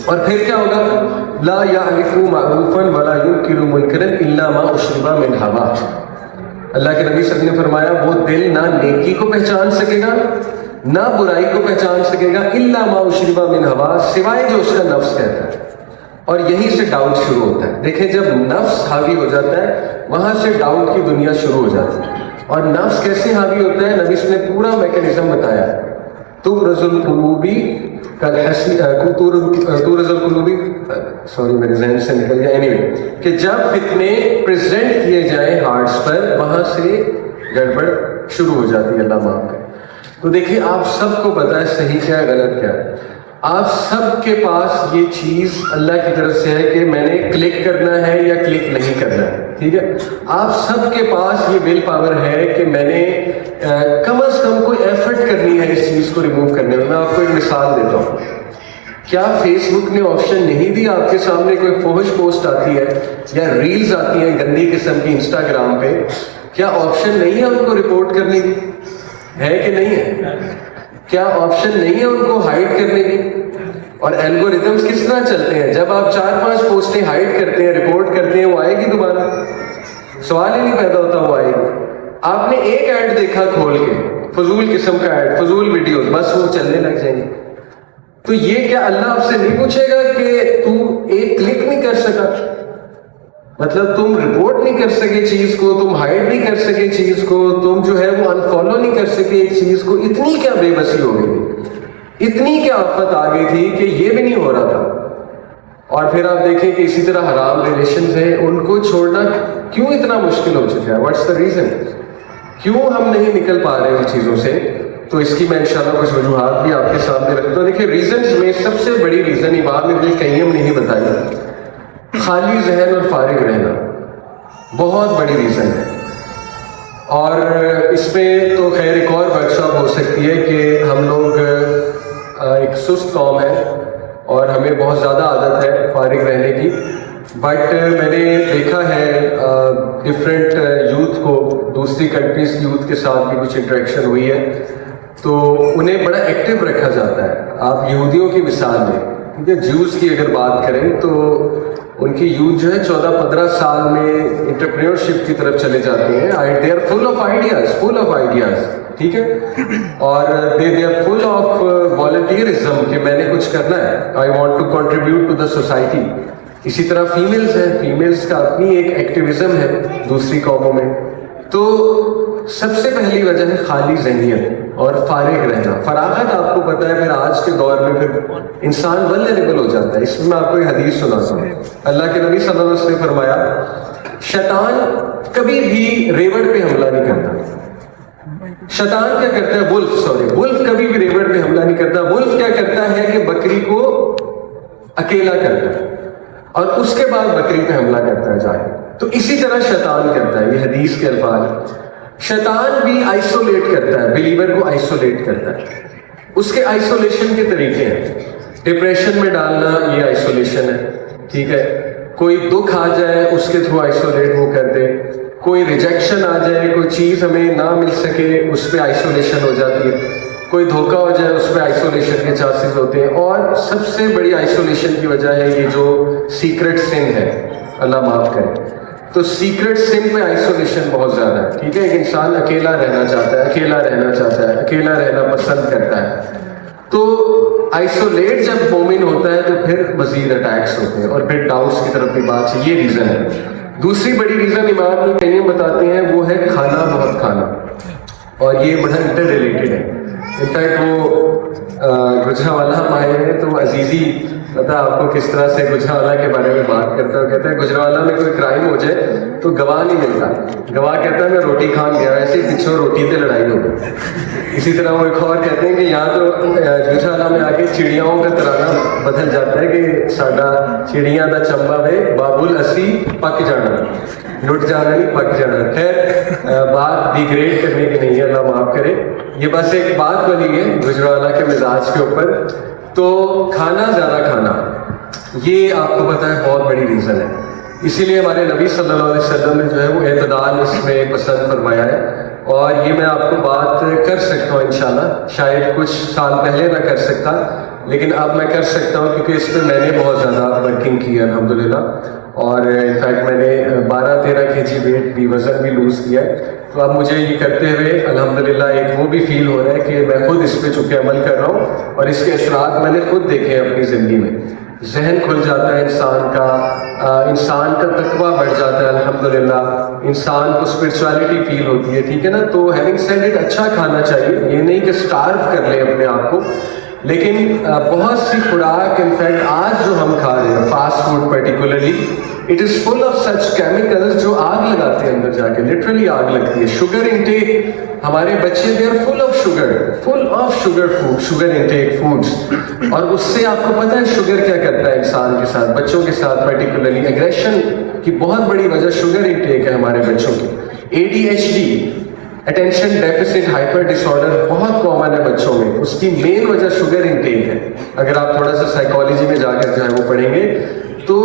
اور پھر کیا ہوگا؟ لا یعرف معروفا ولا ینکر منکرا الا ما اشرب من ہوا. اللہ کے نبی صلی اللہ علیہ وسلم نے فرمایا وہ دل نہ نیکی کو پہچان سکے گا نہ برائی کو پہچان سکے گا, الا ما اشرب من ہوا, سوائے جو اس کا نفس کہتا ہے. اور یہیں سے ڈاؤٹ شروع ہوتا ہے. دیکھیں جب نفس حاوی ہو جاتا ہے وہاں سے ڈاؤٹ کی دنیا شروع ہو جاتی ہے. اور نفس کیسے حاوی ہوتا ہے؟ نبی صلی اللہ علیہ وسلم نے پورا میکینزم بتایا. تعرض القلوب سوری میرے ذہن سے نکل گیا, اینی وے, کہ جب فتنے پریزنٹ کیے جائیں ہارٹس پر, وہاں سے گڑبڑ شروع ہو جاتی ہے. اللہ معاف کرے. تو دیکھیے آپ سب کو پتہ ہے صحیح کیا ہے غلط کیا ہے. آپ سب کے پاس یہ چیز اللہ کی طرف سے ہے کہ میں نے کلک کرنا ہے یا کلک نہیں کرنا ہے, ٹھیک ہے. آپ سب کے پاس یہ ول پاور ہے کہ میں نے کم از کم کوئی ایفرٹ کرنی ہے اس چیز کو ریموو کرنے میں. میں آپ کو ایک مثال دیتا ہوں. کیا فیس بک نے آپشن نہیں دیا آپ کے سامنے کوئی فحش پوسٹ آتی ہے یا ریلز آتی ہیں گندی قسم کی انسٹاگرام پہ, کیا آپشن نہیں ہے ان کو رپورٹ کرنے کی؟ ہے کہ نہیں ہے؟ کیا آپشن نہیں ہے ان کو ہائڈ کرنے کی؟ اور الگوریتمس کس طرح چلتے ہیں؟ جب آپ 4-5 پوسٹیں ہائڈ کرتے ہیں، رپورٹ کرتے ہیں، وہ آئے گی دوبارہ؟ سوال ہی نہیں پیدا ہوتا وہ آئے گی۔ آپ نے ایک ایڈ دیکھا کھول کے، فضول قسم کا ایڈ، فضول ویڈیوز، بس وہ چلنے لگ جائیں گے۔ تو یہ کیا اللہ آپ سے نہیں پوچھے گا کہ تو ایک کلک نہیں کر سکا؟ مطلب تم رپورٹ نہیں کر سکے چیز کو، تم ہائڈ نہیں کر سکے چیز کو، تم جو ہے وہ انفالو نہیں کر سکے ایک چیز کو، اتنی کیا بے بسی ہو گئی تھی، اتنی کیا آفت آ گئی تھی کہ یہ بھی نہیں ہو رہا تھا۔ اور پھر آپ دیکھیں کہ اسی طرح حرام ریلیشنز ہیں، ان کو چھوڑنا کیوں اتنا مشکل ہو چکا ہے؟ What's the reason? کیوں ہم نہیں نکل پا رہے ان چیزوں سے؟ تو اس کی میں انشاءاللہ کچھ وجوہات بھی آپ کے سامنے رکھتا ہوں۔ دیکھیں ریزنز میں سب سے بڑی ریزن امام ابن القیم نے ہی بتائی، خالی ذہن اور فارغ رہنا بہت بڑی ریزن ہے۔ اور اس میں تو خیر ایک اور ورک شاپ ہو سکتی ہے کہ ہم لوگ ایک سست قوم ہے اور ہمیں بہت زیادہ عادت ہے فارغ رہنے کی، بٹ میں نے دیکھا ہے ڈفرینٹ یوتھ کو، دوسری کنٹریز کی یوتھ کے ساتھ بھی کچھ انٹریکشن ہوئی ہے، تو انہیں بڑا ایکٹیو رکھا جاتا ہے۔ آپ یہودیوں کی مثال لیں، ٹھیک ہے، جوز کی اگر بات کریں تو ان کی یوتھ جو ہے 14-15 سال میں انٹرپرینورشپ کی طرف چلے جاتے ہیں۔ They are full of ideas, ٹھیک ہے، اور دے آر فل آف والنٹیئرزم کہ میں نے کچھ کرنا ہے، I want to contribute to the society. اسی طرح فیمیلز ہیں، فیمیلز کا اپنی ایک ایکٹیویزم ہے دوسری قوموں میں۔ تو سب سے پہلی وجہ ہے خالی ذہنیت اور فارغ رہنا، فراغت۔ آپ کو پتہ ہے پھر آج کے دور میں پھر انسان ولنریبل ہو جاتا ہے۔ اس میں آپ کو ایک حدیث سناتا ہوں، اللہ کے نبی صلی اللہ علیہ وسلم نے فرمایا شیطان کبھی بھی ریوڑ پہ حملہ نہیں کرتا۔ شیطان کیا کرتا ہے؟ ولف کبھی بھی ریوڑ پہ حملہ نہیں کرتا۔ ولف کیا کرتا ہے کہ بکری کو اکیلا کرتا ہے اور اس کے بعد بکری پہ حملہ کرتا ہے جائے۔ تو اسی طرح شیطان کرتا ہے، یہ حدیث کے الفاظ۔ شیطان بھی آئسولیٹ کرتا ہے، بلیور کو آئسولیٹ کرتا ہے۔ اس کے آئسولیشن کے طریقے ہیں، ڈپریشن میں ڈالنا یہ آئسولیشن ہے، ٹھیک ہے، کوئی دکھ آ جائے اس کے تھرو آئسولیٹ وہ کر دے، کوئی ریجیکشن آ جائے، کوئی چیز ہمیں نہ مل سکے اس پہ آئسولیشن ہو جاتی ہے، کوئی دھوکہ ہو جائے اس پہ آئسولیشن کے چانسز ہوتے ہیں۔ اور سب سے بڑی آئسولیشن کی وجہ ہے یہ جو سیکرٹ سن ہے، اللہ معاف کرے، تو سیکرٹ سن پہ آئسولیشن بہت زیادہ ہے، ٹھیک ہے۔ ایک انسان اکیلا رہنا چاہتا ہے، اکیلا رہنا چاہتا ہے، اکیلا رہنا پسند کرتا ہے۔ تو آئسولیٹ جب مومن ہوتا ہے تو پھر مزید اٹیکس ہوتے ہیں اور پھر ڈاؤٹس کی طرف بھی بات ہے، یہ ریزن ہے۔ دوسری بڑی ریزن امام ابن القیم بتاتے ہیں وہ ہے کھانا بہت کھانا، اور یہ بڑا انٹر ریلیٹڈ ہے۔ انفیکٹ وہ گجرانوالہ ہم آئے ہیں تو عزیزی پتہ آپ کو کس طرح سے گجرانوالہ کے بارے میں بات کرتا ہے، کہتا ہے گجرانوالہ میں کوئی کرائم ہو جائے تو گواہ نہیں ملتا، گواہ کہتا ہے میں روٹی کھان گیا، ایسے ہی پچھوں روٹی تے لڑائی ہو گئی۔ اسی طرح وہ ایک اور کہتے ہیں کہ یہاں تو گجرانوالہ میں آ کے چڑیاؤں کا ترانہ بدل جاتا ہے کہ ساڈا چڑیاں دا چمبا وے بابل اسی پک جانا، لٹ جانا نہیں پک جانا۔ خیر بات ڈیگریڈ کرنے کی نہیں ہے، اللہ معاف کرے، یہ بس ایک بات بنی ہے گجرانوالہ کے مزاج کے اوپر۔ تو کھانا زیادہ کھانا یہ آپ کو پتہ ہے بہت بڑی ریزن ہے، اسی لیے ہمارے نبی صلی اللہ علیہ وسلم نے جو ہے وہ اعتدال اس میں پسند فرمایا ہے۔ اور یہ میں آپ کو بات کر سکتا ہوں انشاءاللہ، شاید کچھ سال پہلے نہ کر سکتا لیکن اب میں کر سکتا ہوں کیونکہ اس میں میں نے بہت زیادہ ورکنگ کی ہے الحمدللہ، اور انفیکٹ میں نے 12-13 kg ویٹ بھی وزن بھی لوز کیا ہے۔ تو اب مجھے یہ کرتے ہوئے الحمدللہ ایک وہ بھی فیل ہو رہا ہے کہ میں خود اس پہ چونکہ عمل کر رہا ہوں اور اس کے اثرات میں نے خود دیکھے ہیں اپنی زندگی میں۔ ذہن کھل جاتا ہے انسان کا تقویٰ بڑھ جاتا ہے الحمدللہ، انسان کو اسپرچویلٹی فیل ہوتی ہے، ٹھیک ہے نا۔ تو ہیونگ سیڈ اٹ اچھا کھانا چاہیے، یہ نہیں کہ اسٹارو کر لیں اپنے آپ کو، لیکن بہت سی خوراک انفیکٹ آج جو ہم کھا رہے ہیں fast food particularly, it is full of such chemicals جو آگ لگاتے ہیں اندر جا کے، لٹرلی آگ لگتی ہے۔ شوگر انٹیک ہمارے بچے they are full of sugar food, sugar intake foods, اور اس سے آپ کو پتہ ہے شوگر کیا کرتا ہے انسان کے ساتھ، بچوں کے ساتھ پرٹیکولرلی ایگریشن کی بہت بڑی وجہ شوگر انٹیک ہے ہمارے بچوں کی۔ ADHD اٹینشن ڈیفیسٹ ہائپر ڈس آرڈر بہت کامن ہے بچوں میں، اس کی مین وجہ شوگر انٹیک ہے۔ اگر آپ تھوڑا سا سائیکالوجی میں جا کر جو ہے وہ پڑھیں گے تو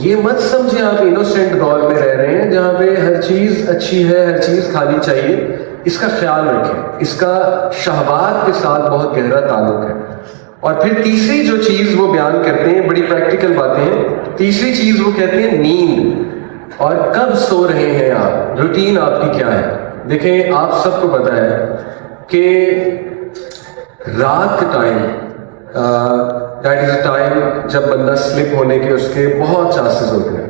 یہ مت سمجھیں آپ انوسینٹ دور میں رہ رہے ہیں جہاں پہ ہر چیز اچھی ہے، ہر چیز کھانی چاہیے۔ اس کا خیال رکھیں. اس کا شہوات کے ساتھ بہت گہرا تعلق ہے. اور پھر تیسری جو چیز وہ بیان کرتے ہیں، بڑی پریکٹیکل باتیں ہیں. تیسری چیز وہ کہتے ہیں نیند. اور کب سو رہے ہیں آپ، روٹین آپ کی کیا ہے. دیکھیں آپ سب کو پتہ ہے کہ رات کا time that is a time جب بندہ سلپ ہونے کے اس کے بہت چانسز ہوتے ہیں،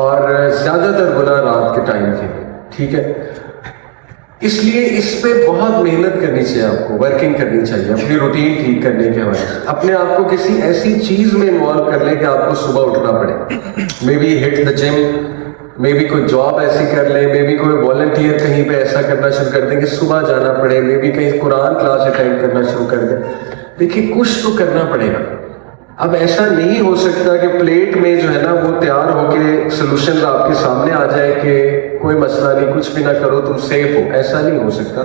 اور زیادہ تر گناہ رات کے ٹائم کے. ٹھیک ہے، اس لیے اس پہ بہت محنت کرنی چاہیے، آپ کو ورکنگ کرنی چاہیے اپنی روٹین ٹھیک کرنے کے وجہ سے. اپنے آپ کو کسی ایسی چیز میں انوالو کر لیں کہ آپ کو صبح اٹھنا پڑے. Maybe hit the gym, maybe کوئی جاب ایسی کر لیں، مے بی کوئی والنٹیئر کہیں پہ ایسا کرنا شروع کر دیں کہ صبح جانا پڑے. مے بی کہیں قرآن کلاس اٹینڈ کرنا شروع کر دیں. دیکھیے کچھ تو کرنا پڑے گا. اب ایسا نہیں ہو سکتا کہ پلیٹ میں جو ہے نا وہ تیار ہو کے سلوشن آپ کے سامنے آ جائے کہ کوئی مسئلہ نہیں، کچھ بھی نہ کرو تم سیف ہو. ایسا نہیں ہو سکتا.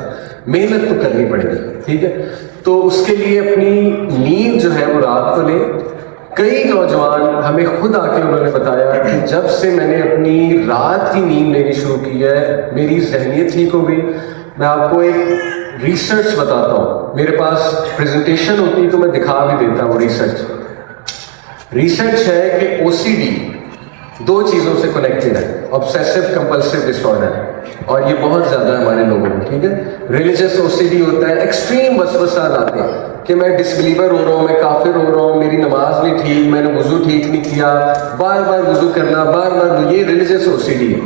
محنت تو کرنی پڑے گی. ٹھیک ہے، تو اس کے لیے اپنی نیند جو ہے وہ رات کو لیں. کئی نوجوان ہمیں خود آ کے انہوں نے بتایا کہ جب سے میں نے اپنی رات کی نیند لینی شروع کی ہے میری ذہنیت ٹھیک ہو گئی. میں آپ کو ایک ریسرچ بتاتا ہوں، میرے پاس پریزنٹیشن ہوتی تو میں دکھا بھی دیتا ہوں. ریسرچ ہے کہ او سی ڈی دو چیزوں سے کنیکٹڈ ہے، آبسیسو کمپلسو ڈس آرڈر، اور یہ بہت زیادہ ہے ہمارے لوگوں میں. ٹھیک ہے، ریلیجس او سی ڈی ہوتا ہے، ایکسٹریم وسوسات آتے ہیں کہ میں ڈسبلیور ہو رہا ہوں، میں کافر ہو رہا ہوں، میری نماز نہیں ٹھیک، میں نے وضو ٹھیک نہیں کیا، بار بار وضو کرنا، بار بار. یہ ریلیجس او سی ڈی ہے.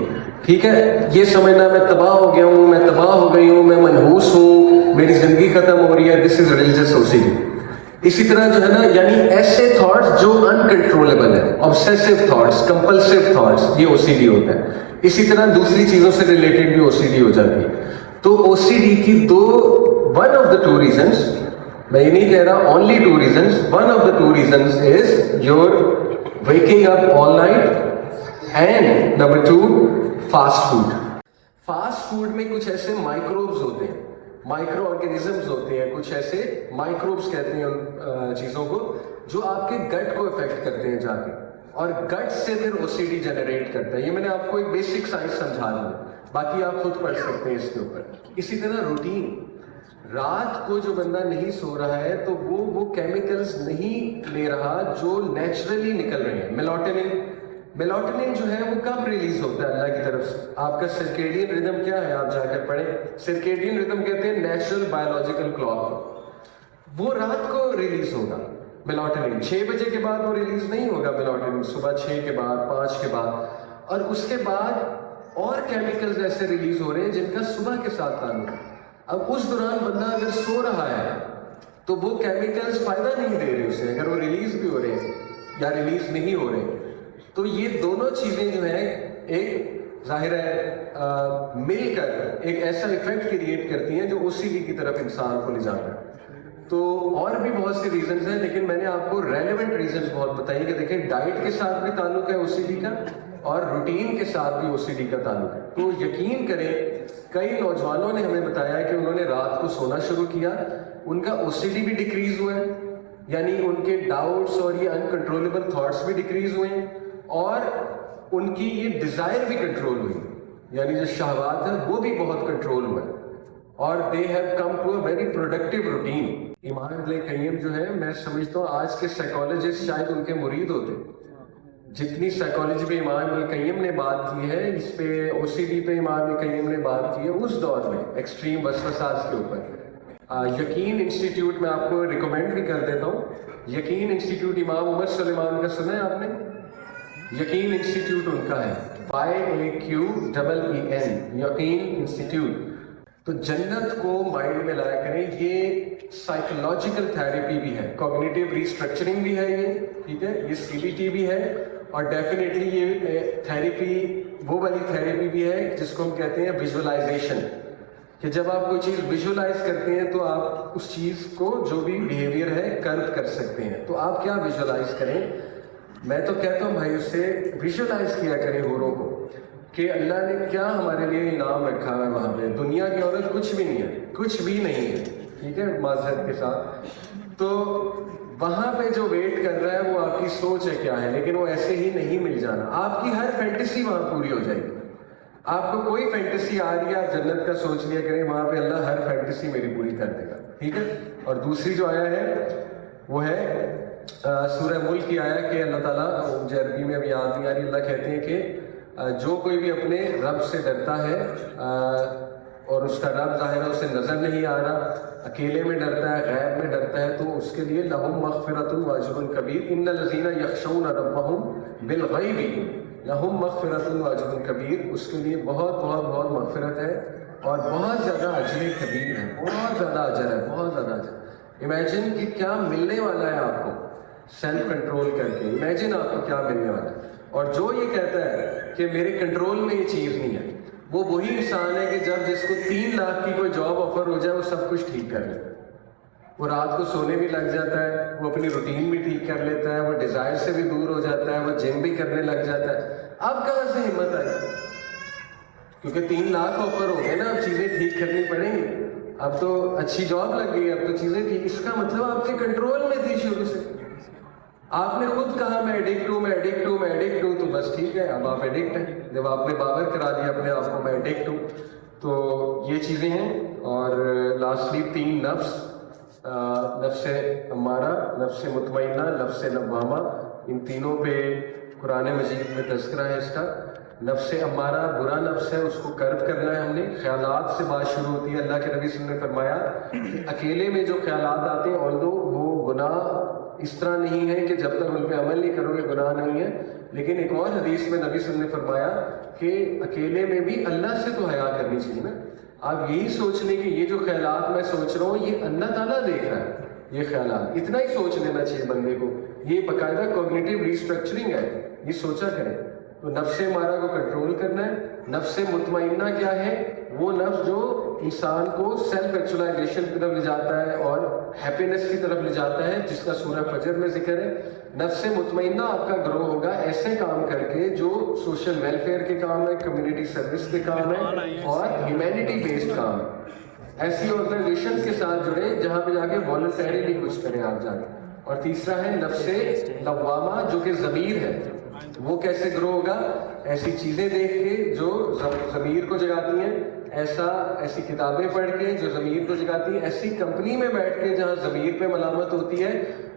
ٹھیک ہے، یہ سمجھنا میں تباہ ہو گیا ہوں، میں تباہ ہو گئی ہوں، میں منحوس ہوں، میری زندگی ختم ہو رہی ہے. This is religious O C D. اسی طرح جو ہے نا، یعنی ایسے تھاٹس جو انکنٹرولبل ہیں، آبسیسو تھاٹس، کمپلسو تھاٹس، یہ او سی ڈی ہوتا ہے. اسی طرح دوسری چیزوں سے ریلیٹڈ بھی او سی ڈی ہو جاتی ہے. تو او سی ڈی کی one of the two reasons, میں یہ نہیں کہہ رہا only two reasons, one of the two reasons is your waking up all night, and number 2 fast food. Fast food میں کچھ ایسے مائکروبز ہوتے ہیں، مائکرو آرگینزمز ہوتے ہیں، کچھ ایسے مائکروبز کہتے ہیں ان چیزوں کو، جو آپ کے گٹ کو افیکٹ کرتے ہیں جا کے، اور گٹ سے پھر او سی ڈی جنریٹ کرتا ہے. یہ میں نے آپ کو ایک بیسک سائنس سمجھا دی، باقی آپ خود پڑھ سکتے ہیں اس کے اوپر. اسی طرح روٹین، رات کو جو بندہ نہیں سو رہا ہے تو وہ کیمیکلز نہیں لے رہا جو نیچرلی نکل رہے ہیں. میلاٹونن جو ہے وہ کب ریلیز ہوتا ہے اللہ کی طرف سے؟ آپ کا سرکیڈین ردم کیا ہے، آپ جا کر پڑھیں. سرکیڈین ردم کہتے ہیں نیچرل بایولوجیکل کلاک. وہ رات کو ریلیز ہوگا میلاٹونن. 6 بجے کے بعد وہ ریلیز نہیں ہوگا میلاٹونن، صبح 6 کے بعد، 5 کے بعد. اور اس کے بعد اور کیمیکلز ایسے ریلیز ہو رہے ہیں جن کا صبح کے ساتھ تعلق ہے. اب اس دوران بندہ اگر سو رہا ہے تو وہ کیمیکلز فائدہ نہیں دے رہے اسے، اگر وہ ریلیز بھی ہو رہے ہیں یا ریلیز نہیں ہو رہے. تو یہ دونوں چیزیں جو ہیں ایک ظاہر ہے مل کر ایک ایسا ایفیکٹ کریٹ کرتی ہیں جو او سی ڈی کی طرف انسان کو لے جاتا ہے. تو اور بھی بہت سے ریزنز ہیں، لیکن میں نے آپ کو ریلیونٹ ریزنز بہت بتائی کہ دیکھیں ڈائٹ کے ساتھ بھی تعلق ہے او سی ڈی کا، اور روٹین کے ساتھ بھی او سی ڈی کا تعلق ہے. تو یقین کریں کئی نوجوانوں نے ہمیں بتایا کہ انہوں نے رات کو سونا شروع کیا، ان کا او سی ڈی بھی ڈیکریز ہوا ہے، یعنی ان کے ڈاؤٹس اور یہ انکنٹرولبل تھاٹس بھی ڈیکریز ہوئے ہیں، اور ان کی یہ ڈیزائر بھی کنٹرول ہوئی، یعنی جو شہوات ہے وہ بھی بہت کنٹرول ہوئے، اور they have come to a very productive routine. Imam Ibn قیم جو ہے، میں سمجھتا ہوں آج کے سائیکالوجسٹ شاید ان کے مرید ہوتے. جتنی سائیکالوجی پہ امام ابن قیم نے بات کی ہے، اس پہ او سی ڈی پہ امام ابن قیم نے بات کی ہے اس دور میں ایکسٹریم وسوسات کے اوپر. یقین انسٹیٹیوٹ میں آپ کو ریکمینڈ بھی کر دیتا ہوں. یقین انسٹیٹیوٹ امام عمر سلیمان کا سنا ہے آپ نے؟ یقین انسٹیٹیوٹ ان کا ہے، YAQEEN، یقین انسٹیٹیوٹ. تو جنت کو مائنڈ میں لایا کریں. یہ سائیکولوجیکل تھیراپی بھی ہے، کوگنیٹیو ریسٹرکچرنگ بھی ہے یہ. ٹھیک ہے، یہ CBT بھی ہے، اور ڈیفینیٹلی یہ تھیراپی وہ والی تھیراپی بھی ہے جس کو ہم کہتے ہیں ویژولائزیشن، کہ جب آپ کوئی چیز ویژولائز کرتے ہیں تو آپ اس چیز کو جو بھی بیہیویئر ہے کرب کر سکتے ہیں. تو آپ کیا ویژولائز کریں؟ میں تو کہتا ہوں بھائی اس سے ویژولائز کیا کریں حوروں کو کہ اللہ نے کیا ہمارے لیے انعام رکھا ہے وہاں پہ. دنیا کی عورت کچھ بھی نہیں ہے، کچھ بھی نہیں ہے. ٹھیک ہے، معذرت کے ساتھ. تو وہاں پہ جو ویٹ کر رہا ہے وہ آپ کی سوچ ہے کیا ہے، لیکن وہ ایسے ہی نہیں مل جانا. آپ کی ہر فینٹیسی وہاں پوری ہو جائے گی. آپ کو کوئی فینٹیسی آ رہی ہے آپ جنت کا سوچ لیا کریں, وہاں پہ اللہ ہر فینٹیسی میری پوری کر دے گا, ٹھیک ہے. اور دوسری جو آیا ہے وہ ہے سورہ ملک کی آیا کہ اللہ تعالیٰ, مجھے عربی میں ابھی یاد نہیں آ رہی, اللہ کہتے ہیں کہ جو کوئی بھی اپنے رب سے ڈرتا ہے اور اس کا رب ظاہر ہے اسے نظر نہیں آ رہا, اکیلے میں ڈرتا ہے, غیب میں ڈرتا ہے, تو اس کے لیے لہم مغفرۃ واجر کبیر, ان الذین یخشون ربہم بالغیب لہم مغفرۃ واجر کبیر, اس کے لیے بہت بہت بہت مغفرت ہے اور بہت زیادہ اجر کبیر ہے, بہت زیادہ اجر ہے, بہت زیادہ اجر. امیجن کہ کیا ملنے والا ہے آپ کو سیلف کنٹرول کر کے, امیجن آپ کو کیا ملنے والا ہے. اور جو یہ کہتا ہے کہ میرے کنٹرول میں یہ چیز نہیں ہے, وہ وہی انسان ہے کہ جس کو 3 لاکھ کی کوئی جاب آفر ہو جائے وہ سب کچھ ٹھیک کر لے, وہ رات کو سونے بھی لگ جاتا ہے, وہ اپنی روٹین بھی ٹھیک کر لیتا ہے, وہ ڈیزائر سے بھی دور ہو جاتا ہے, وہ جم بھی کرنے لگ جاتا ہے. اب کہاں سے ہمت آئی, کیونکہ 3 لاکھ آفر ہو گئے نا, اب چیزیں ٹھیک کرنی پڑیں گی, اب تو اچھی جاب لگ گئی, اب تو چیزیں ٹھیک. اس کا مطلب آپ کے کنٹرول میں تھی شروع سے, آپ نے خود کہا میں ایڈکٹ ہوں, میں ایڈکٹ ہوں, میں ایڈکٹ ہوں, تو بس ٹھیک ہے اب آپ ایڈکٹ ہیں. جب آپ نے بابر کرا دیا اپنے آپ کو میں ایڈکٹ ہوں, تو یہ چیزیں ہیں. اور لاسٹلی 3 نفس, نفس امارہ, نفس مطمئنہ, نفس لوامہ, ان تینوں پہ قرآن مجید میں تذکرہ ہے اس کا. نفس امارہ برا نفس ہے, اس کو کرب کرنا ہے ہم نے. خیالات سے بات شروع ہوتی ہے. اللہ کے نبی صلی اللہ علیہ وسلم نے فرمایا کہ اکیلے میں جو خیالات آتے ہیں although وہ گناہ اس طرح نہیں ہے کہ جب تک ان پہ عمل نہیں کرو گے گناہ نہیں ہے, لیکن ایک اور حدیث میں نبی صلی اللہ علیہ وسلم نے فرمایا کہ اکیلے میں بھی اللہ سے تو حیا کرنی چاہیے نا. آپ یہی سوچ لیں کہ یہ جو خیالات میں سوچ رہا ہوں یہ اللہ تعالیٰ دیکھ رہا ہے, یہ خیالات اتنا ہی سوچ لینا چاہیے بندے کو. یہ باقاعدہ کوگنیٹیو ریسٹرکچرنگ ہے, یہ سوچا کریں. تو نفس مارا کو کنٹرول کرنا ہے. نفس مطمئنہ کیا ہے, وہ نفس جو انسان کو سیلف ایکچولائزیشن کی طرف لے جاتا ہے اور ہیپینس کی طرف لے جاتا ہے, جس کا سورہ فجر میں ذکر ہے. نفس مطمئنہ آپ کا گرو ہوگا ایسے کام کر کے جو سوشل ویلفیئر کے کام ہے, کمیونٹی سروس کے کام ہے اور ہیومینٹی بیسڈ کام ہے. ایسی آرگنائزیشن کے ساتھ جڑے جہاں پہ جا کے والنٹریلی کچھ کریں آپ جا کے. اور تیسرا ہے نفس لوامہ جو کہ ضمیر ہے. وہ کیسے گرو ہوگا, ایسی چیزیں دیکھ کے جو ضمیر کو جگاتی ہیں, ایسی کتابیں پڑھ کے جو ضمیر کو جگاتی ہیں, ایسی کمپنی میں بیٹھ کے جہاں ضمیر پہ ملامت ہوتی ہے,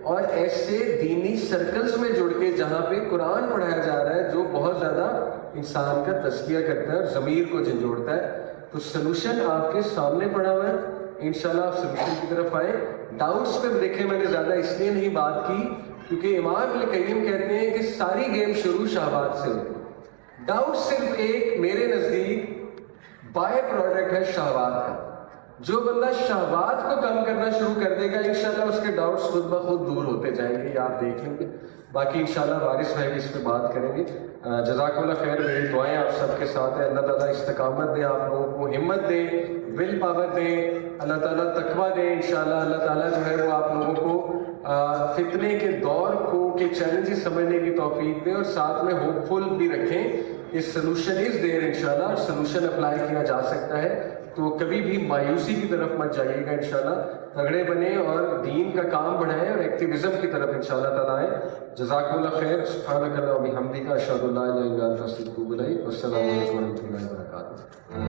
اور ایسے دینی سرکلز میں جڑ کے جہاں پہ قرآن پڑھایا جا رہا ہے جو بہت زیادہ انسان کا تزکیہ کرتا ہے اور ضمیر کو جھنجھوڑتا ہے. تو سلوشن آپ کے سامنے پڑا ہوا ہے, انشاءاللہ آپ سلوشن کی طرف آئیں. ڈاؤٹس پہ دیکھیں, میں نے زیادہ اس لیے نہیں بات کی کیونکہ امام ابن قیم کہتے ہیں کہ ساری گیم شروع شہوات سے ہوتی ہے. ڈاؤٹ صرف ایک میرے نزدیک بائی پروڈکٹ ہے شہوات کا. جو بندہ شہوات کو کم کرنا شروع کر دے گا انشاءاللہ اس کے ڈاؤٹس خود بخود دور ہوتے جائیں گے, یہ آپ دیکھ لیں گے. باقی انشاءاللہ وارث بھائی اس پہ بات کریں گے. جزاک اللہ خیر, میری دعائیں آپ سب کے ساتھ ہیں. اللہ تعالیٰ استقامت دے, آپ لوگوں کو ہمت دے, ول پاور دے, اللہ تعالیٰ تقویٰ دے. انشاءاللہ اللہ تعالیٰ جو ہے وہ آپ لوگوں کو فتنے کے دور کو کے چیلنجز سمجھنے کی توفیق دے, اور ساتھ میں ہوپ فل بھی رکھیں. اس سلوشن از دیر انشاءاللہ, اور سلوشن اپلائی کیا جا سکتا ہے. تو کبھی بھی مایوسی کی طرف مت جائیے گا, انشاءاللہ تگڑے بنیں اور دین کا کام بڑھائیں اور ایکٹیویزم کی طرف انشاءاللہ تعالیٰ آئیں. جزاک اللہ خیر. سبحانک اللہم و بحمدک اشہد ان لا الہ الا انت استغفرک و اتوب الیک. والسلام علیکم و رحمۃ اللہ وبرکاتہ.